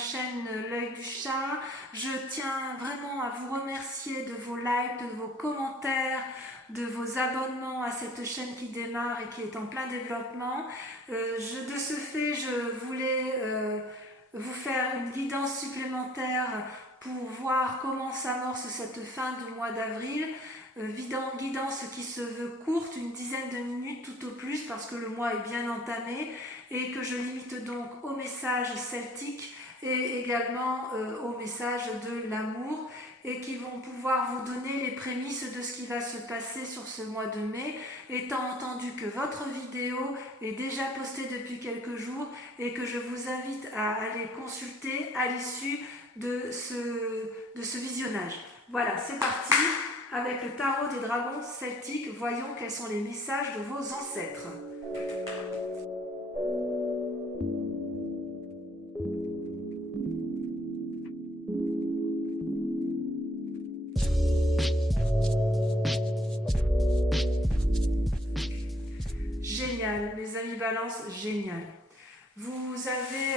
chaîne L'Œil du Chat. Je tiens vraiment à vous remercier de vos likes, de vos commentaires, de vos abonnements à cette chaîne qui démarre et qui est en plein développement. De ce fait, je voulais vous faire une guidance supplémentaire pour voir comment s'amorce cette fin du mois d'avril. Guidance qui se veut courte, une dizaine de minutes tout au plus, parce que le mois est bien entamé et que je limite donc au message celtique et également au message de l'amour, et qui vont pouvoir vous donner les prémices de ce qui va se passer sur ce mois de mai, étant entendu que votre vidéo est déjà postée depuis quelques jours et que je vous invite à aller consulter à l'issue de ce visionnage. Voilà, c'est parti. Avec le tarot des dragons celtiques, voyons quels sont les messages de vos ancêtres. Génial, mes amis Balance, génial. Vous avez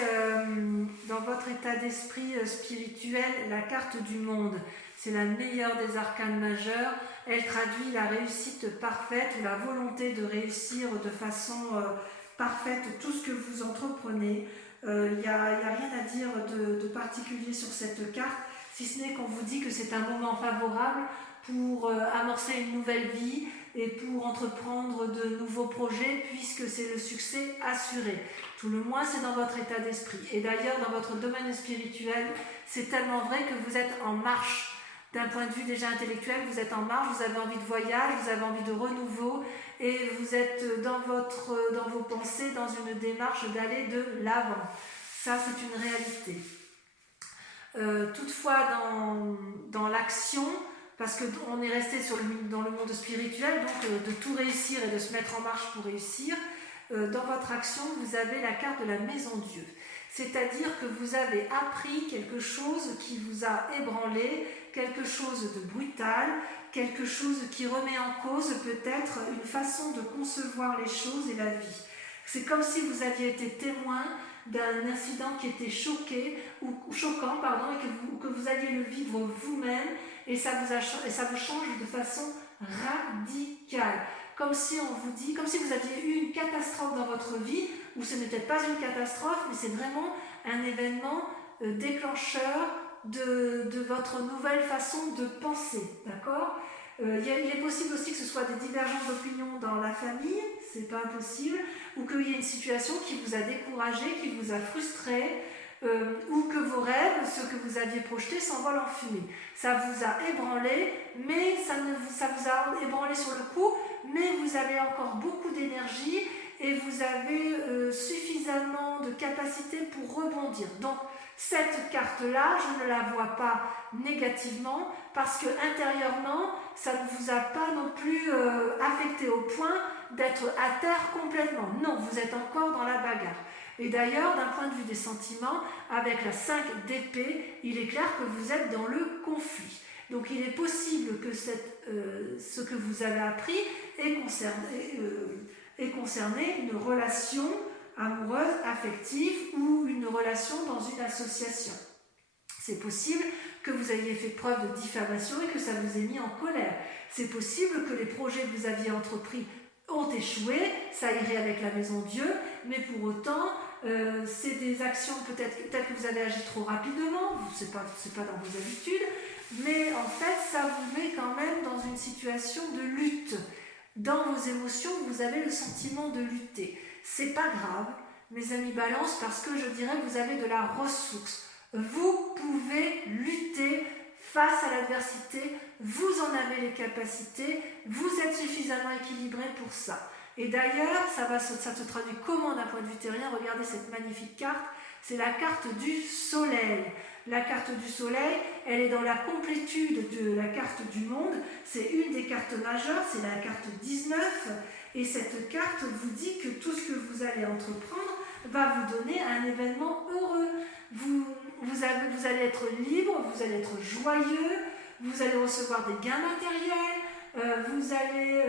dans votre état d'esprit spirituel la carte du monde. C'est la meilleure des arcanes majeures. Elle traduit la réussite parfaite ou la volonté de réussir de façon parfaite tout ce que vous entreprenez. Il n'y a rien à dire de particulier sur cette carte, si ce n'est qu'on vous dit que c'est un moment favorable pour amorcer une nouvelle vie et pour entreprendre de nouveaux projets, puisque c'est le succès assuré. Tout le moins, c'est dans votre état d'esprit. Et d'ailleurs, dans votre domaine spirituel, c'est tellement vrai que vous êtes en marche. D'un point de vue déjà intellectuel, vous êtes en marche, vous avez envie de voyage, vous avez envie de renouveau, et vous êtes dans vos pensées, dans une démarche d'aller de l'avant. Ça, c'est une réalité. Toutefois, dans l'action, parce qu'on est resté dans le monde spirituel, donc de tout réussir et de se mettre en marche pour réussir, dans votre action, vous avez la carte de la Maison Dieu. C'est-à-dire que vous avez appris quelque chose qui vous a ébranlé, quelque chose de brutal, quelque chose qui remet en cause peut-être une façon de concevoir les choses et la vie. C'est comme si vous aviez été témoin d'un incident qui était choquant, et que vous alliez le vivre vous-même, et ça vous change de façon radicale. Comme si vous aviez eu une catastrophe dans votre vie, ou ce n'était pas une catastrophe, mais c'est vraiment un événement déclencheur de votre nouvelle façon de penser, d'accord ? Il est possible aussi que ce soit des divergences d'opinion dans la famille, c'est pas impossible, ou qu'il y ait une situation qui vous a découragé, qui vous a frustré, ou que vos rêves, ceux que vous aviez projetés, s'envolent en fumée. Ça vous a ébranlé, mais ça vous a ébranlé sur le coup, mais vous avez encore beaucoup d'énergie et vous avez suffisamment de capacité pour rebondir. Donc, cette carte-là, je ne la vois pas négativement, parce que intérieurement, ça ne vous a pas non plus affecté au point d'être à terre complètement. Non, vous êtes encore dans la bagarre. Et d'ailleurs, d'un point de vue des sentiments, avec la 5 d'épée, il est clair que vous êtes dans le conflit. Donc il est possible que ce que vous avez appris ait concerné une relation amoureuse, affective, ou une relation dans une association. C'est possible que vous ayez fait preuve de diffamation et que ça vous ait mis en colère. C'est possible que les projets que vous aviez entrepris ont échoué, ça irait avec la Maison Dieu, mais pour autant, c'est des actions, peut-être que vous avez agi trop rapidement, c'est pas dans vos habitudes, mais en fait, ça vous met quand même dans une situation de lutte. Dans vos émotions, vous avez le sentiment de lutter. C'est pas grave, mes amis Balance, parce que je dirais que vous avez de la ressource. Vous pouvez lutter face à l'adversité, vous en avez les capacités, vous êtes suffisamment équilibré pour ça. Et d'ailleurs, ça se traduit comment d'un point de vue terrien? Regardez cette magnifique carte, c'est la carte du soleil. La carte du soleil, elle est dans la complétude de la carte du monde, c'est une des cartes majeures, c'est la carte 19, et cette carte vous dit que tout ce que vous allez entreprendre va vous donner un événement heureux. Vous allez être libre, vous allez être joyeux, vous allez recevoir des gains matériels, vous allez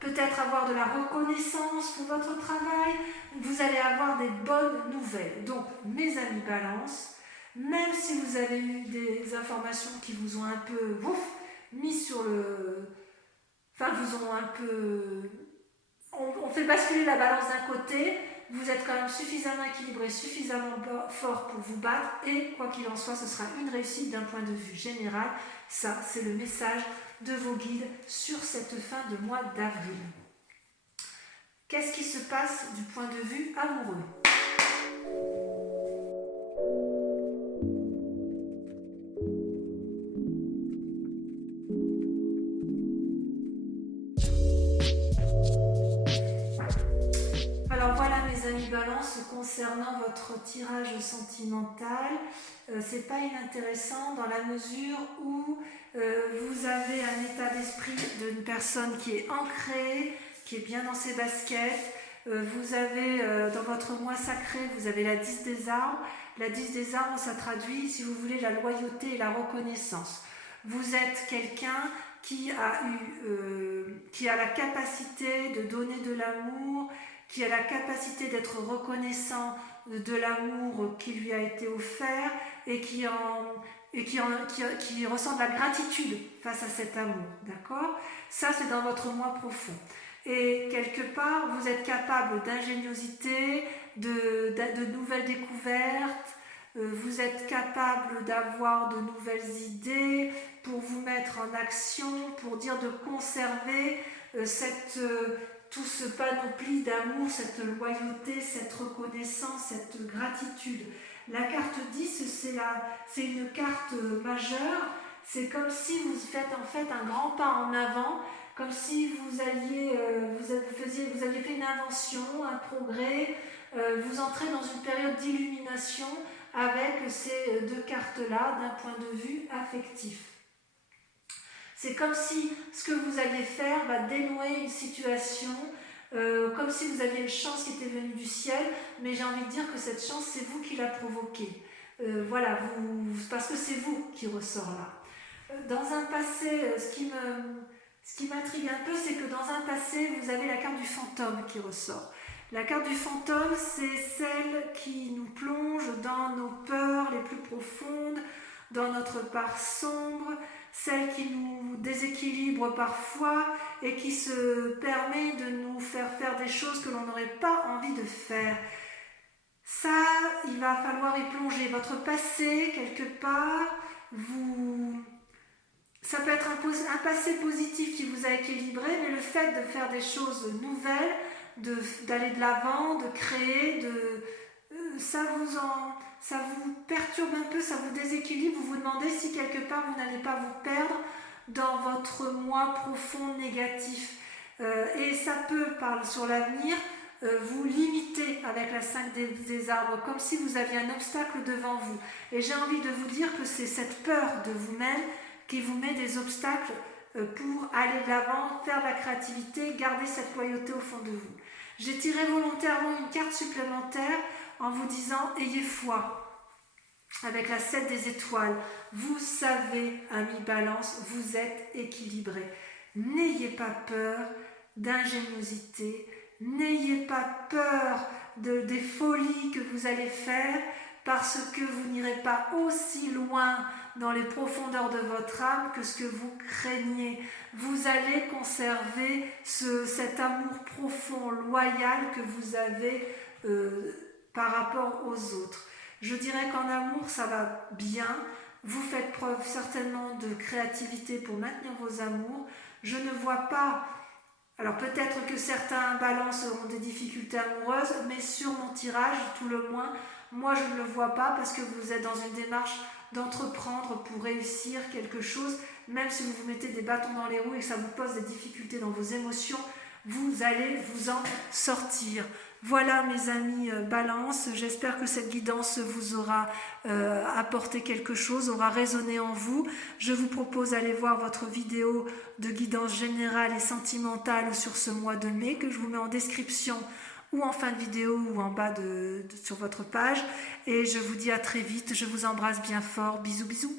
peut-être avoir de la reconnaissance pour votre travail, vous allez avoir des bonnes nouvelles. Donc, mes amis Balance, Même si vous avez eu des informations qui vous ont un peu mis sur le... Enfin, vous ont un peu... On fait basculer la balance d'un côté, vous êtes quand même suffisamment équilibré, suffisamment fort pour vous battre, et quoi qu'il en soit, ce sera une réussite d'un point de vue général. Ça, c'est le message de vos guides sur cette fin de mois d'avril. Qu'est-ce qui se passe du point de vue amoureux ? Alors voilà mes amis Balance, concernant votre tirage sentimental, c'est pas inintéressant dans la mesure où vous avez un état d'esprit d'une personne qui est ancrée, qui est bien dans ses baskets. Vous avez dans votre mois sacré, vous avez la 10 des arbres. La 10 des arbres, ça traduit, si vous voulez, la loyauté et la reconnaissance. Vous êtes quelqu'un qui a la capacité de donner de l'amour, qui a la capacité d'être reconnaissant de l'amour qui lui a été offert et qui ressent de la gratitude face à cet amour, d'accord ? Ça, c'est dans votre moi profond. Et quelque part, vous êtes capable d'ingéniosité, de nouvelles découvertes, vous êtes capable d'avoir de nouvelles idées pour vous mettre en action, pour dire de conserver tout ce panoplie d'amour, cette loyauté, cette reconnaissance, cette gratitude. La carte 10, c'est une carte majeure. C'est comme si vous faites en fait un grand pas en avant, comme si vous aviez fait une invention, un progrès. Vous entrez dans une période d'illumination avec ces deux cartes-là d'un point de vue affectif. C'est comme si ce que vous alliez faire va dénouer une situation, comme si vous aviez une chance qui était venue du ciel, mais j'ai envie de dire que cette chance, c'est vous qui la provoquez. Voilà, parce que c'est vous qui ressort là. Dans un passé, ce qui m'intrigue un peu, c'est que dans un passé, vous avez la carte du fantôme qui ressort. La carte du fantôme, c'est celle qui nous plonge dans nos peurs les plus profondes, dans notre part sombre, celle qui nous déséquilibre parfois et qui se permet de nous faire faire des choses que l'on n'aurait pas envie de faire. Ça, il va falloir y plonger. Votre passé, quelque part, ça peut être un passé positif qui vous a équilibré, mais le fait de faire des choses nouvelles, d'aller de l'avant, de créer, ça vous perturbe un peu, ça vous déséquilibre, vous vous demandez si quelque part vous n'allez pas vous perdre dans votre moi profond négatif. Et ça peut, sur l'avenir, vous limiter avec la 5 des arbres, comme si vous aviez un obstacle devant vous. Et j'ai envie de vous dire que c'est cette peur de vous-même qui vous met des obstacles pour aller de l'avant, faire de la créativité, garder cette loyauté au fond de vous. J'ai tiré volontairement une carte supplémentaire en vous disant « Ayez foi » avec la 7 des étoiles. Vous savez, amis Balance, vous êtes équilibré. N'ayez pas peur d'ingéniosité, n'ayez pas peur des folies que vous allez faire parce que vous n'irez pas aussi loin dans les profondeurs de votre âme que ce que vous craignez. Vous allez conserver cet amour profond, loyal que vous avez par rapport aux autres. Je dirais qu'en amour, ça va bien. Vous faites preuve certainement de créativité pour maintenir vos amours. Je ne vois pas... Alors peut-être que certains balances auront des difficultés amoureuses, mais sur mon tirage, tout le moins, moi je ne le vois pas parce que vous êtes dans une démarche d'entreprendre pour réussir quelque chose, même si vous vous mettez des bâtons dans les roues et que ça vous pose des difficultés dans vos émotions, vous allez vous en sortir. Voilà mes amis Balance, j'espère que cette guidance vous aura apporté quelque chose, aura résonné en vous. Je vous propose d'aller voir votre vidéo de guidance générale et sentimentale sur ce mois de mai que je vous mets en description ou en fin de vidéo ou en bas sur votre page. Et je vous dis à très vite, je vous embrasse bien fort, bisous bisous.